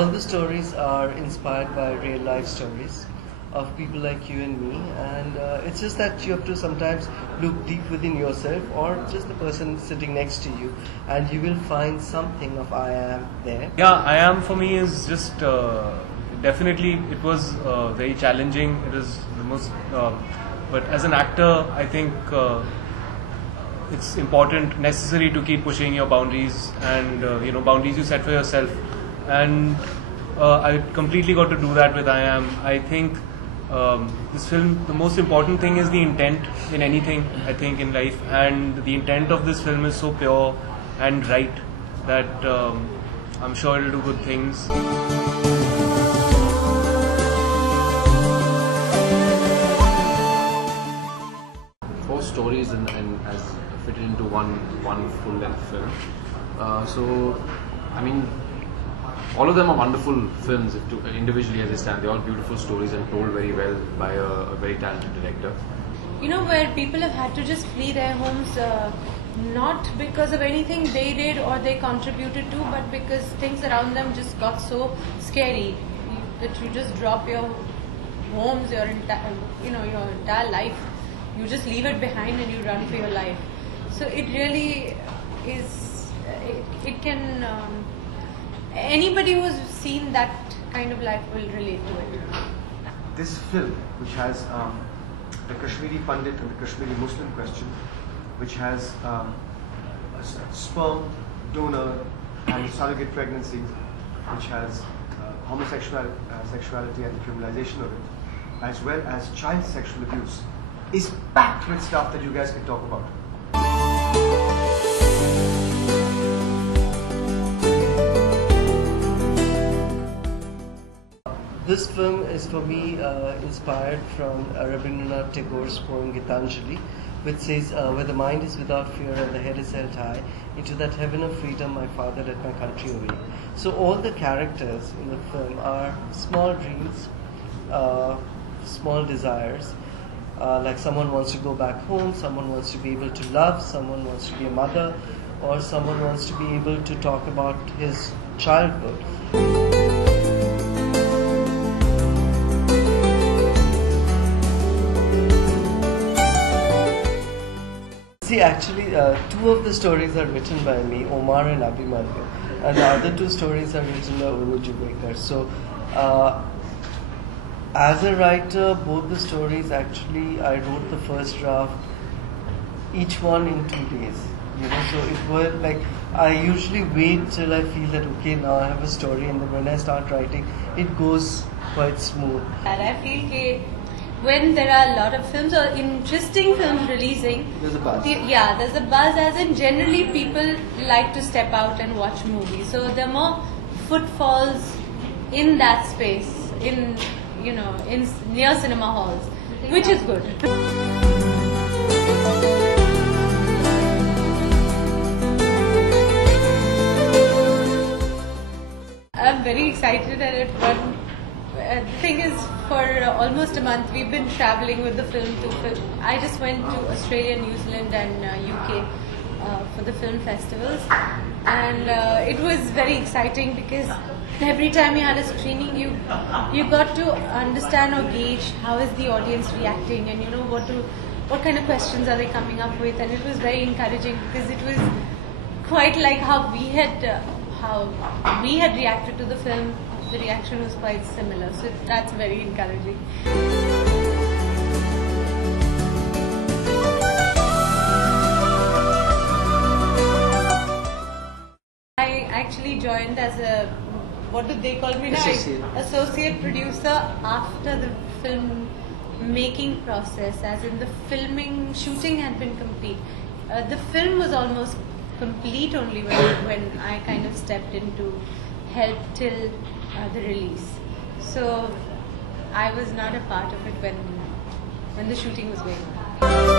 all the stories are inspired by real life stories of people like you and me, and it's just that you have to sometimes look deep within yourself or just the person sitting next to you, and you will find something of I Am there. Yeah, I Am for me is just definitely, it was very challenging. It is the most, but as an actor, I think it's important, necessary to keep pushing your boundaries and boundaries you set for yourself. And I completely got to do that with I Am. I think this film, the most important thing is the intent in anything, I think, in life, and the intent of this film is so pure and right that I'm sure it'll do good things. Four stories and as fitted into one full-length film. So, I mean, all of them are wonderful films individually as they stand. They're all beautiful stories and told very well by a very talented director. Where people have had to just flee their homes, not because of anything they did or they contributed to, but because things around them just got so scary that you just drop your homes, your entire life. You just leave it behind and you run for your life. So it really is, it can, anybody who's seen that kind of life will relate to it. This film, which has the Kashmiri Pandit and the Kashmiri Muslim question, which has a sperm donor and surrogate pregnancy, which has homosexuality and the criminalization of it, as well as child sexual abuse, is packed with stuff that you guys can talk about. This film is for me inspired from Rabindranath Tagore's poem Gitanjali, which says, where the mind is without fear and the head is held high, into that heaven of freedom my father led my country away. So all the characters in the film are small dreams, small desires, like someone wants to go back home, someone wants to be able to love, someone wants to be a mother, or someone wants to be able to talk about his childhood. See, actually, two of the stories are written by me, Omar and Abhimanyu, and the other two stories are written by Juhi Chawla. So, as a writer, both the stories, actually, I wrote the first draft, each one in 2 days. So it was like, I usually wait till I feel that, okay, now I have a story, and then when I start writing, it goes quite smooth. And I feel that when there are a lot of films or interesting films releasing, There's a buzz. There's a buzz, as in generally people like to step out and watch movies. So there are more footfalls in that space, in near cinema halls, which is good. I'm very excited, and the thing is, for almost a month we've been traveling with the film to film. I just went to Australia, New Zealand and UK for the film festivals, and it was very exciting because every time you had a screening, you got to understand or gauge how is the audience reacting, and what kind of questions are they coming up with, and it was very encouraging because it was quite like how we had reacted to the film. The reaction was quite similar, so that's very encouraging. I actually joined as a, what did they call me now? Associate producer after the film making process, as in the shooting had been complete. The film was almost complete only when I kind of stepped in to help till the release. So I was not a part of it when the shooting was going on.